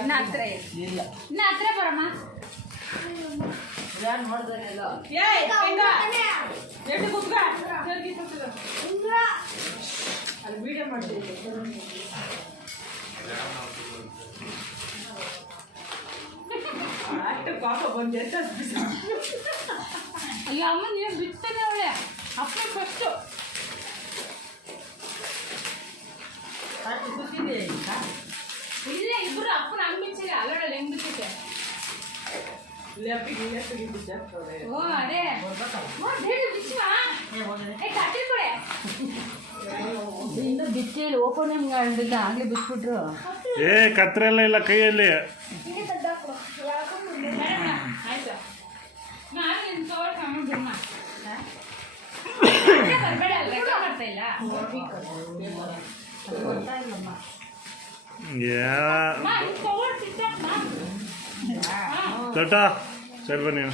ಇನ್ನ ಹತ್ರ. ಇಲ್ಲ. ಇನ್ನ ಹತ್ರ ಬರಮ್ಮ. ಅಲ್ಲಿ ವಿಡಿಯೋ ಮಾಡ್ತೀವಿ ಅಷ್ಟು ಪಾಪ ಬಂದೆ ಅಂತ ಅಯ್ಯೋ ಅಮ್ಮ ನೀವು ಬಿಡ್ತಾನೆ ಅವಳೆ? ಅಪ್ಪ ಫಸ್ಟು ಅಷ್ಟು ಕೂತಿದ್ದೆ ಈಗ. ಇನ್ನು ಬಿಚ್ಚೇಳಿ ಓಪನ್ ಮಾಡಿಲ್ಲ ಆಗಲೇ ಬಿಟ್ಬಿಟ್ರು. ಏ ಕತ್ರೆ ಎಲ್ಲ ಇಲ್ಲ ಕೈಯಲ್ಲಿ. ಬರ್ಬೇಡ ಆಯ್ತು ನಾನು ನಿನ್ ತಗೊಳ್ ಸಾಮಾನು ಬಿಡಮ್ಮ ಬರಬೇಡ ಅಲ್ಲ ಲೆಕ್ಕ ಮಾಡ್ತಾ ಇಲ್ಲ ಅದು ಗೊತ್ತಾ ಇಲ್ಲಮ್ಮ ಯಾ ಅಮ್ಮ ನಿನ್ ತಗೊಳ್ತಿದ್ದಮ್ಮ ದೊಡ್ಡ ಸರಿ ಬನ್ನಿ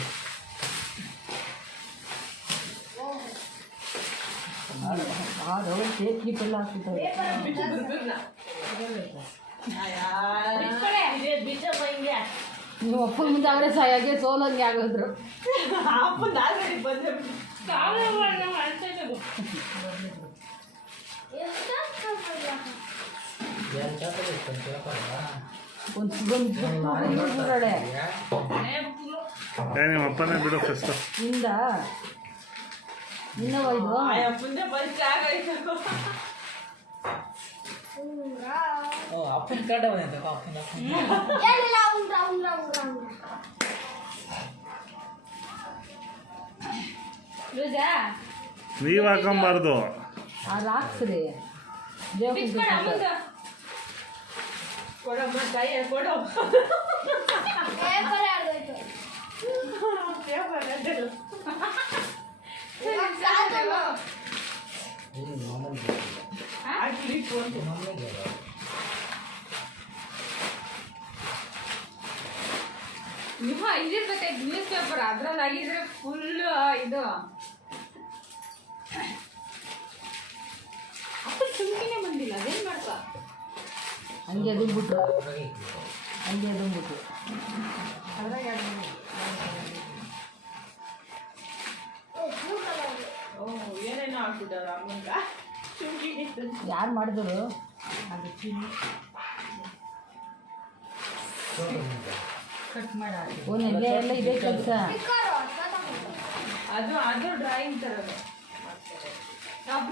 ಆ ರವೆ ಟೇಪ್ ಗೀಪ್ ಎಲ್ಲ ಹಾಕ್ಬಿಟ್ಟವ್ರೆ ಬಿಚ್ಕೊಳೆ. ಇದೇ ಬಿಚ್ಚಪ್ಪ ಹಿಂಗೆ ನೀವು ಅಪ್ಪನ ಮುಂದೆ ಅವರೇ ಸಾಯಾಗೆ ಸೋಲಂಗೆ ಆಗೋದ್ರು ಅಪ್ಪನ ಆಲ್ರೆಡಿ ಬಂದೆ ಕಾವಲುಗಳನ್ನ ಅಳ್ತಾ ಏ ನಿಮ್ಮ ಅಪ್ಪನೇ ಬಿಡು ಫಸ್ಟ್ ಹಿಂದ ಇನ್ನೂ ಇದು ಆಯ ಮುಂದೆ ಪರಿಚಯ ಆಗಾಯ್ತು ಓ ಅಪ್ಪನ ಕಡೆ ಬಂದಿದ್ದೆ ಅಪ್ಪನ ರೋಜಾ? ನೀವು ಹಾಕೊಂಬಾರ್ದು. ಅದು ಹಾಕ್ಸ್ರಿ ದೇವ್ರ ಬಿಚ್ಕೊಳ ಅಮ್ಮಂದು. ಕೊಡೋ. ಪೇಪರ್ ಕೊಡು ಆಗ್ಲಿ ಫೋನ್ ನಿಮ್ಮ ಇದಿರ್ಬೇಕಾಯ್ತು ನ್ಯೂಸ್ ಪೇಪರ್ ಅದ್ರಲ್ಲಿ ಆಗಿದ್ರೆ ಫುಲ್ ಇದು. ಅಪ್ಪ ಸುಮ್ಕಿನೇ ಬಂದಿಲ್ಲ ಅದೇನ್ ಮಾಡ್ತಾ ಹಂಗೆ ಅದುಂಬಿಟ್ಟು ಹಂಗೆ ಅದುಂಬಿಟ್ಟು ಓ ಏನೇನೋ ಅದು ಚಿನ್ನಿ ಯಾರು ಮಾಡಿದ್ರು? ಕಟ್ ಮಾಡಿ ಎಲ್ಲ ಇದೆ ಕೆಲಸ. ಅದು ಅದು ಡ್ರಾಯಿಂಗ್ ತರ ಅಪ್ಪ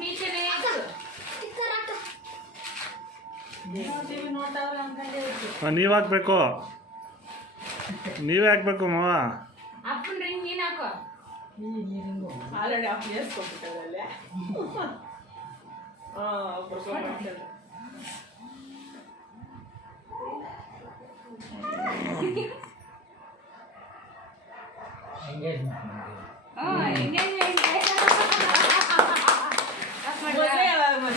ನೀವು ಹಾಕ್ಬೇಕು. ನೀವೇ ಹಾಕ್ಬೇಕು ಮಾವ. ಎಂಗೇಜ್ಮೆಂಟ್